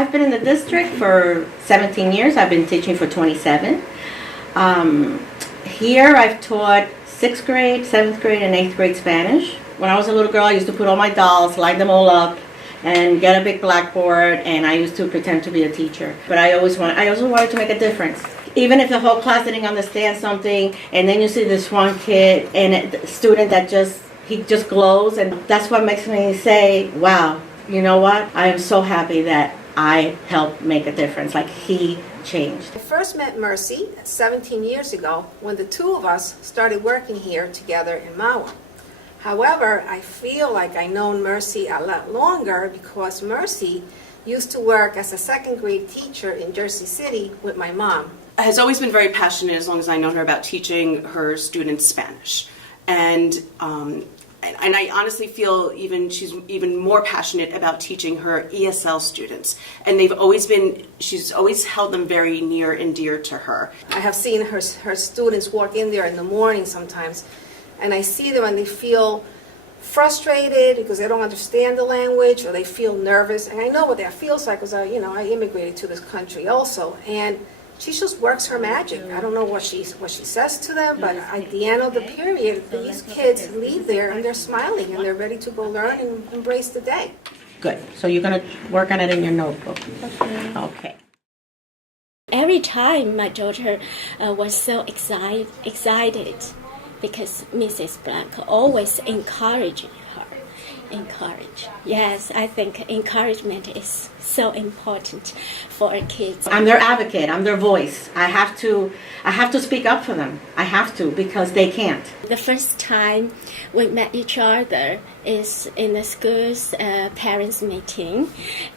I've been in the district for 17 years. I've been teaching for 27. Here I've taught 6th grade, 7th grade, and 8th grade Spanish. When I was a little girl, I used to put all my dolls, line them all up, and get a big blackboard, and I used to pretend to be a teacher. But I also wanted to make a difference. Even if the whole class didn't understand something, and then you see this one kid and a student that he just glows, and that's what makes me say, wow, you know what? I am so happy that I helped make a difference, like he changed. I first met Mercy 17 years ago when the two of us started working here together in Mahwah. However, I feel like I've known Mercy a lot longer because Mercy used to work as a 2nd grade teacher in Jersey City with my mom. Has always been very passionate, as long as I've known her, about teaching her students Spanish. And I honestly feel she's even more passionate about teaching her ESL students. And she's always held them very near and dear to her. I have seen her students walk in there in the morning sometimes, and I see them and they feel frustrated because they don't understand the language, or they feel nervous. And I know what that feels like because I immigrated to this country also. And she just works her magic. I don't know what she says to them, but at the end of the period, these kids leave there and they're smiling and they're ready to go learn and embrace the day. Good. So you're going to work on it in your notebook. Okay. Every time my daughter was so excited because Mrs. Blanco always encouraged her. Yes, I think encouragement is so important for kids. I'm their advocate. I'm their voice. I have to speak up for them. I have to, because they can't. The first time we met each other is in the school's parents' meeting,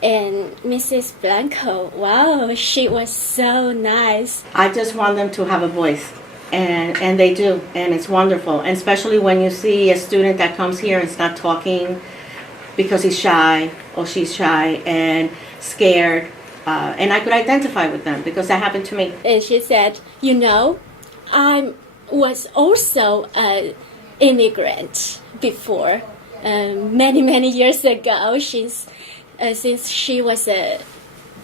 and Mrs. Blanco, wow, she was so nice. I just want them to have a voice. And they do, and it's wonderful. And especially when you see a student that comes here and is not talking because he's shy or she's shy and scared. And I could identify with them because that happened to me. And she said, I was also an immigrant before, many years ago, since she was a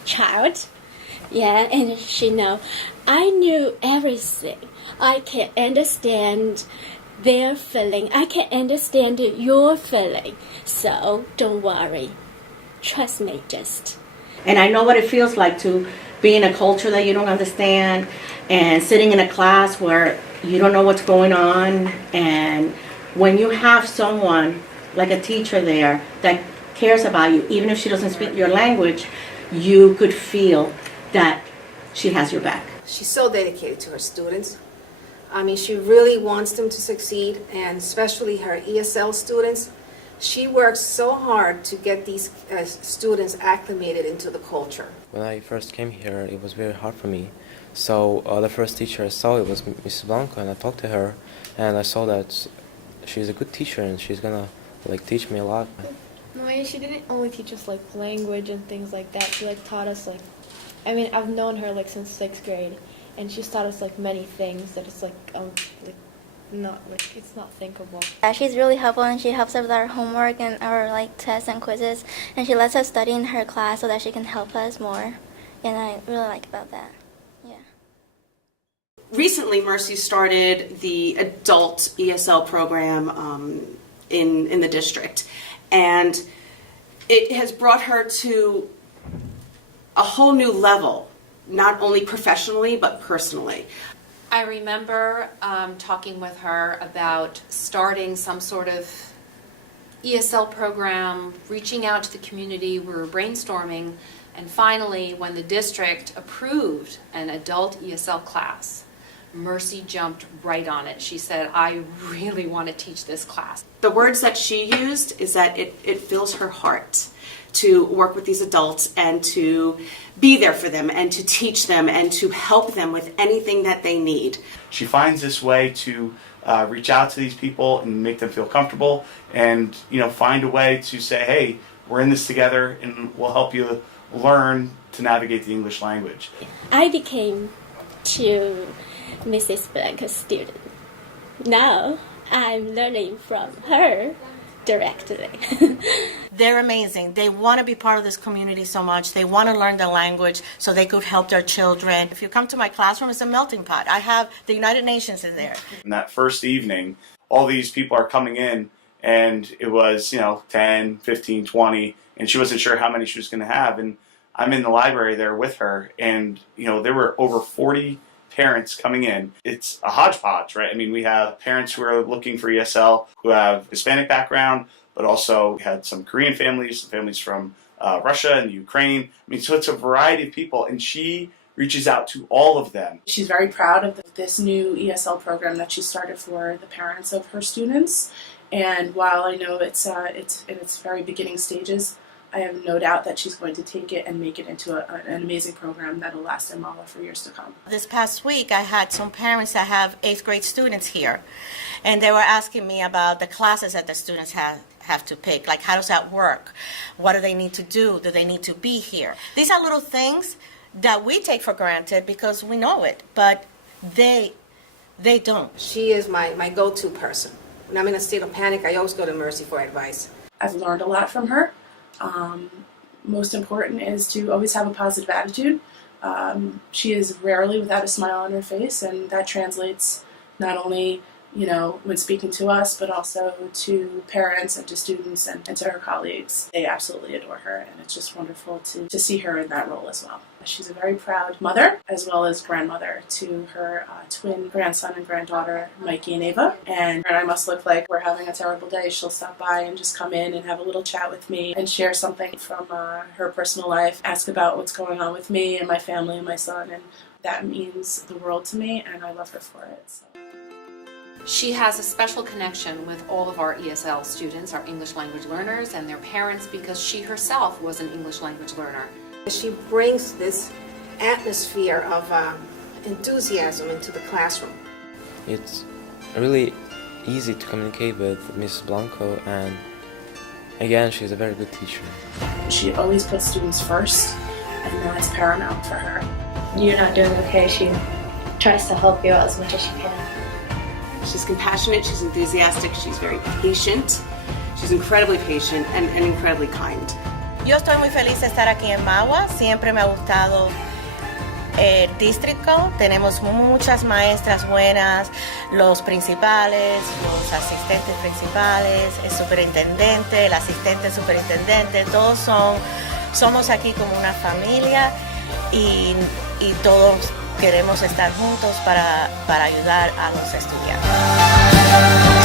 child. Yeah, and I knew everything. I can understand their feeling. I can understand your feeling. So don't worry. Trust me, just. And I know what it feels like to be in a culture that you don't understand and sitting in a class where you don't know what's going on. And when you have someone like a teacher there that cares about you, even if she doesn't speak your language, you could feel that she has your back. She's so dedicated to her students. I mean, she really wants them to succeed, and especially her ESL students. She works so hard to get these students acclimated into the culture. When I first came here, it was very hard for me. So the first teacher I saw, it was Mrs. Blanco, and I talked to her, and I saw that she's a good teacher and she's gonna teach me a lot. No, she didn't only teach us language and things like that. She taught us I've known her since 6th grade, and she's taught us many things that it's it's not thinkable. Yeah, she's really helpful, and she helps us with our homework and our tests and quizzes, and she lets us study in her class so that she can help us more, and I really like about that. Yeah. Recently, Mercy started the adult ESL program in the district, and it has brought her to a whole new level, not only professionally but personally. I remember talking with her about starting some sort of ESL program, reaching out to the community. We were brainstorming, and finally, when the district approved an adult ESL class, Mercy jumped right on it. She said, I really want to teach this class. The words that she used is that it fills her heart to work with these adults and to be there for them and to teach them and to help them with anything that they need. She finds this way to reach out to these people and make them feel comfortable, and find a way to say, hey, we're in this together and we'll help you learn to navigate the English language. I became to Mrs. Blanco's student. Now I'm learning from her directly. They're amazing. They want to be part of this community so much. They want to learn the language so they could help their children. If you come to my classroom, it's a melting pot. I have the United Nations in there. And that first evening, all these people are coming in, and it was, 10, 15, 20, and she wasn't sure how many she was going to have. And I'm in the library there with her, and, there were over 40 parents coming in. It's a hodgepodge, right? I mean, we have parents who are looking for ESL who have Hispanic background, but also we had some Korean families, some families from Russia and Ukraine. I mean, so it's a variety of people, and she reaches out to all of them. She's very proud of this new ESL program that she started for the parents of her students. And while I know it's in its very beginning stages, I have no doubt that she's going to take it and make it into an amazing program that will last in Mahwah for years to come. This past week, I had some parents that have 8th grade students here, and they were asking me about the classes that the students have to pick. Like, how does that work? What do they need to do? Do they need to be here? These are little things that we take for granted because we know it, but they don't. She is my go-to person. When I'm in a state of panic, I always go to Mercy for advice. I've learned a lot from her. Most important is to always have a positive attitude. She is rarely without a smile on her face, and that translates not only when speaking to us, but also to parents and to students and to her colleagues. They absolutely adore her, and it's just wonderful to see her in that role as well. She's a very proud mother as well as grandmother to her twin grandson and granddaughter, Mikey and Ava. And I must look like we're having a terrible day. She'll stop by and just come in and have a little chat with me and share something from her personal life, ask about what's going on with me and my family and my son, and that means the world to me, and I love her for it. So. She has a special connection with all of our ESL students, our English language learners, and their parents because she herself was an English language learner. She brings this atmosphere of enthusiasm into the classroom. It's really easy to communicate with Mrs. Blanco, and again, she's a very good teacher. She always puts students first, and that's paramount for her. You're not doing okay. She tries to help you out as much as she can. She's compassionate, she's enthusiastic, she's very patient. She's incredibly patient and incredibly kind. Yo estoy muy feliz de estar aquí en Mahwah. Siempre me ha gustado el distrito. Tenemos muchas maestras buenas, los principales, los asistentes principales, el superintendente, el asistente superintendente. Todos somos aquí como una familia y todos queremos estar juntos para ayudar a los estudiantes.